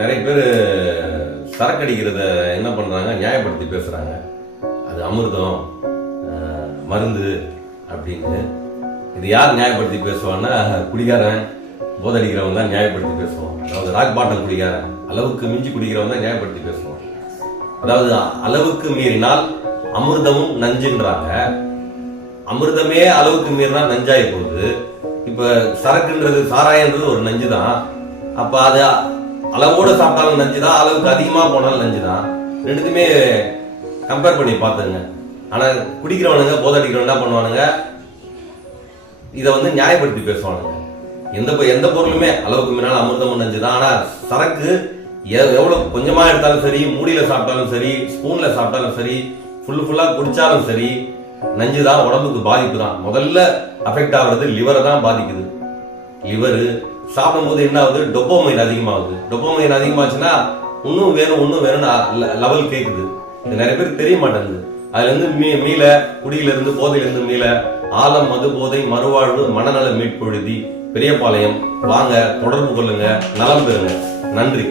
நிறைய பேர் சரக்கு அடிக்கிறத என்ன பண்றாங்க, நியாயப்படுத்தி பேசுறாங்க. அது அமிர்தம், மருந்து அப்படின்னு. இது யார் நியாயப்படுத்தி பேசுவான்னா, குடிகாரன், போதடிக்கிறவன் தான் நியாயப்படுத்தி பேசுவான். அதாவது ராக் பாட்டம் குடிகாரன், அளவுக்கு மிஞ்சி குடிக்கிறவன் தான் நியாயப்படுத்தி பேசுவான். அதாவது அளவுக்கு மீறினால் அமிர்தமும் நஞ்சுன்றாங்க. அமிர்தமே அளவுக்கு மீறினா நஞ்சாய போகுது. இப்ப சரக்குன்றது, சாராயன்றது ஒரு நஞ்சு தான். அப்ப அது அளவோட சாப்பிட்டாலும் நஞ்சு தான், அளவுக்கு அதிகமா போனாலும் நஞ்சு தான். ரெண்டுக்குமே கம்பேர் பண்ணி பார்த்துங்க. ஆனா குடிக்கிறவனுங்க, போதடிக்கிறவன் என்ன பண்ணுவானுங்க, இதை நியாயப்படுத்தி பேசுவானுங்க. எந்த பொருளுமே அளவுக்கு மீறினாலும் அமிர்தமும் நஞ்சு தான். ஆனா சரக்கு எவ்வளவு கொஞ்சமா எடுத்தாலும் சரி, மூடியில சாப்பிட்டாலும் சரி, ஸ்பூன்ல சாப்பிட்டாலும் சரி, ஃபுல்லா குடிச்சாலும் சரி, நஞ்சு தான், உடம்புக்கு பாதிப்பு தான். முதல்ல அஃபெக்ட் ஆகுறது லிவரை தான் பாதிக்குது. லிவர் சாப்பிடும் போது என்ன ஆகுது, டொப்பமைன் அதிகமாகுது. டொப்பமைன் அதிகமாச்சுன்னா இன்னும் வேணும்னு லெவல் கேக்குது. இது நிறைய பேருக்கு தெரிய மாட்டேங்குது. அதுல இருந்து மீள, குடியில இருந்து, போதையில இருந்து மீள, ஆலம், மது, போதை, மறுவாழ்வு, மனநல மீட்பொழுதி, பெரியபாளையம் வாங்க, தொடர்பு கொள்ளுங்க, நலம் பெறுங்க. நன்றி.